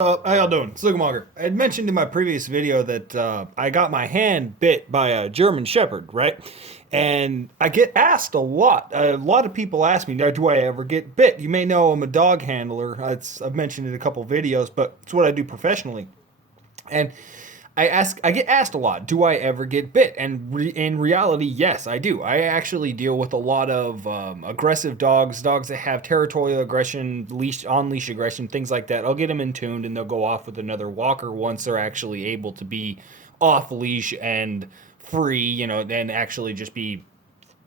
How y'all doing? Slugmager. I had mentioned in my previous video that I got my hand bit by a German Shepherd, right? And I get asked a lot. A lot of people ask me, now, do I ever get bit? You may know I'm a dog handler. I've mentioned it in a couple videos, but it's what I do professionally. And I get asked a lot, do I ever get bit? And in reality, yes, I do. I actually deal with a lot of aggressive dogs, dogs that have territorial aggression, on leash aggression, things like that. I'll get them in tuned, and they'll go off with another walker once they're actually able to be off leash and free, and actually just be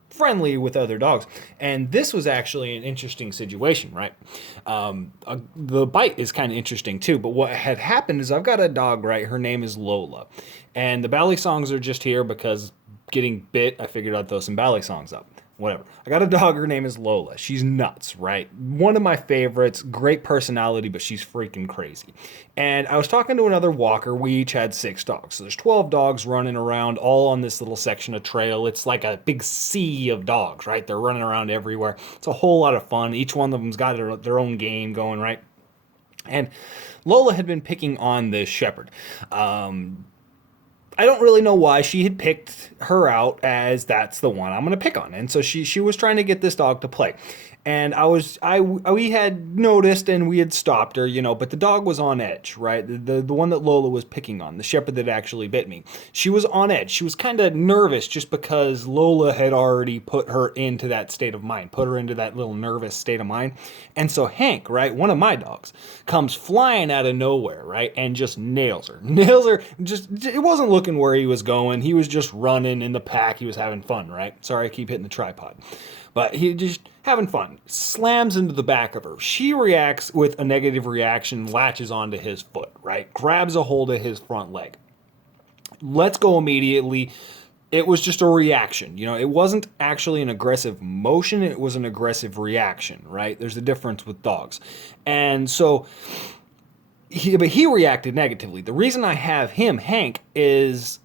friendly with other dogs. And this was actually an interesting situation, right? The bite is kind of interesting too. But what had happened is I've got a dog, right? Her name is Lola. And the balisongs are just here because getting bit, I figured I'd throw some balisongs up. Whatever. I got a dog. Her name is Lola. She's nuts, right? One of my favorites. Great personality, but she's freaking crazy. And I was talking to another walker. We each had 6 dogs. So there's 12 dogs running around all on this little section of trail. It's like a big sea of dogs, right? They're running around everywhere. It's a whole lot of fun. Each one of them's got their own game going, right? And Lola had been picking on this shepherd. I don't really know why she had picked her out as that's the one I'm going to pick on. And so she was trying to get this dog to play. And we had noticed and we had stopped her, but the dog was on edge, right? The one that Lola was picking on, the shepherd that actually bit me. She was on edge. She was kind of nervous just because Lola had already put her into that state of mind, put her into that little nervous state of mind. And so Hank, right, one of my dogs, comes flying out of nowhere, right, and just nails her. Nails her. Just, it wasn't looking where he was going. He was just running in the pack. He was having fun, right? Sorry, I keep hitting the tripod. But he just having fun. Slams into the back of her. She reacts with a negative reaction, latches onto his foot, right? Grabs a hold of his front leg. Let's go immediately. It was just a reaction. It wasn't actually an aggressive motion. It was an aggressive reaction, right? There's a difference with dogs. And so he reacted negatively. The reason I have him, Hank, is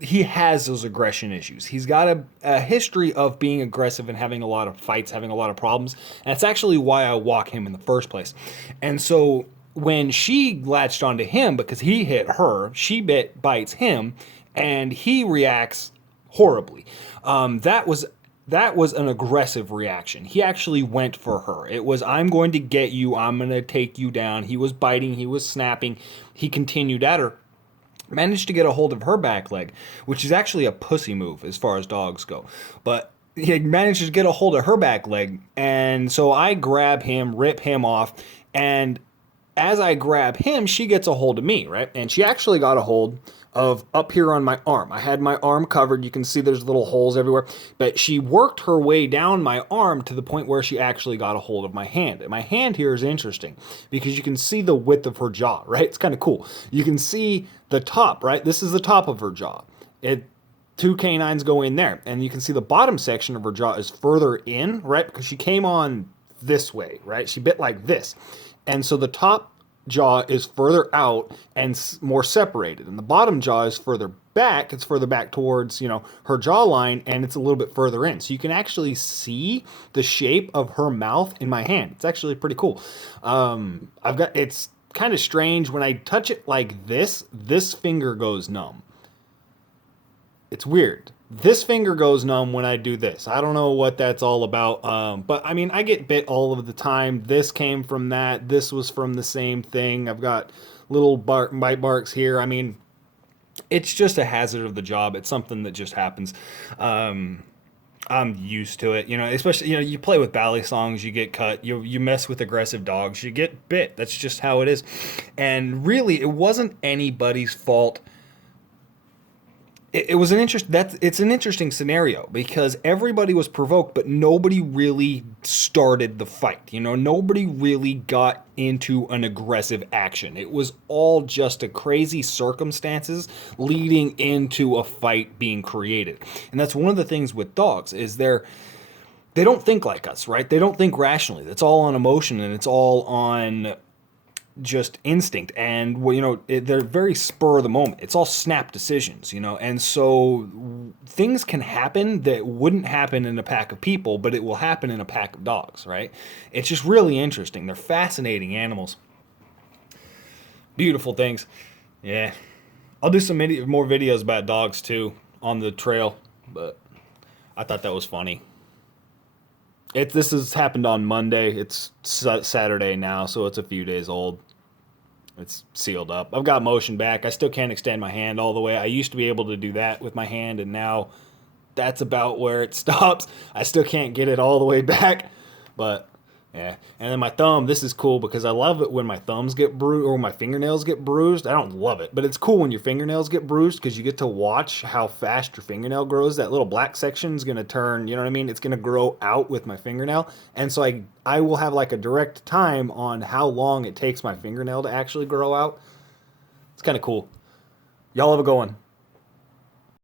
he has those aggression issues. He's got a history of being aggressive and having a lot of fights, having a lot of problems. And that's actually why I walk him in the first place. And so when she latched onto him because he hit her, she bites him, and he reacts horribly. That was an aggressive reaction. He actually went for her. It was, I'm going to get you. I'm going to take you down. He was biting. He was snapping. He continued at her. Managed to get a hold of her back leg, which is actually a pussy move as far as dogs go. But he managed to get a hold of her back leg, and so I grab him, rip him off, and as I grab him, she gets a hold of me, right? And she actually got a hold of up here on my arm. I had my arm covered. You can see there's little holes everywhere. But she worked her way down my arm to the point where she actually got a hold of my hand. And my hand here is interesting because you can see the width of her jaw, right? It's kind of cool. You can see the top, right? This is the top of her jaw. 2 canines go in there. And you can see the bottom section of her jaw is further in, right? Because she came on this way, right? She bit like this. And so the top jaw is further out and more separated, and the bottom jaw is further back. It's further back towards her jawline, and it's a little bit further in, so you can actually see the shape of her mouth in my hand. It's actually pretty cool. It's kind of strange when I touch it like this finger goes numb. It's weird. This finger goes numb when I do this. I don't know what that's all about. But I mean, I get bit all of the time. This came from that. This was from the same thing. I've got little bite marks here. I mean, it's just a hazard of the job. It's something that just happens. I'm used to it, especially, you play with balisongs, you get cut, you mess with aggressive dogs, you get bit. That's just how it is. And really, it wasn't anybody's fault. It's an interesting scenario because everybody was provoked, but nobody really started the fight. Nobody really got into an aggressive action. It was all just a crazy circumstances leading into a fight being created. And that's one of the things with dogs is they don't think like us, right? They don't think rationally. It's all on emotion and it's all on just instinct, and they're very spur of the moment. It's all snap decisions, and so things can happen that wouldn't happen in a pack of people, but it will happen in a pack of dogs, right? It's just really interesting. They're fascinating animals. Beautiful things. Yeah. I'll do some more videos about dogs too on the trail, but I thought that was funny. This has happened on Monday. It's Saturday now, so it's a few days old. It's sealed up. I've got motion back. I still can't extend my hand all the way. I used to be able to do that with my hand, and now that's about where it stops. I still can't get it all the way back, but yeah. And then my thumb, this is cool because I love it when my thumbs get bruised or my fingernails get bruised. I don't love it, but it's cool when your fingernails get bruised because you get to watch how fast your fingernail grows. That little black section is going to turn, you know what I mean? It's going to grow out with my fingernail. And so I will have like a direct time on how long it takes my fingernail to actually grow out. It's kind of cool. Y'all have a good one.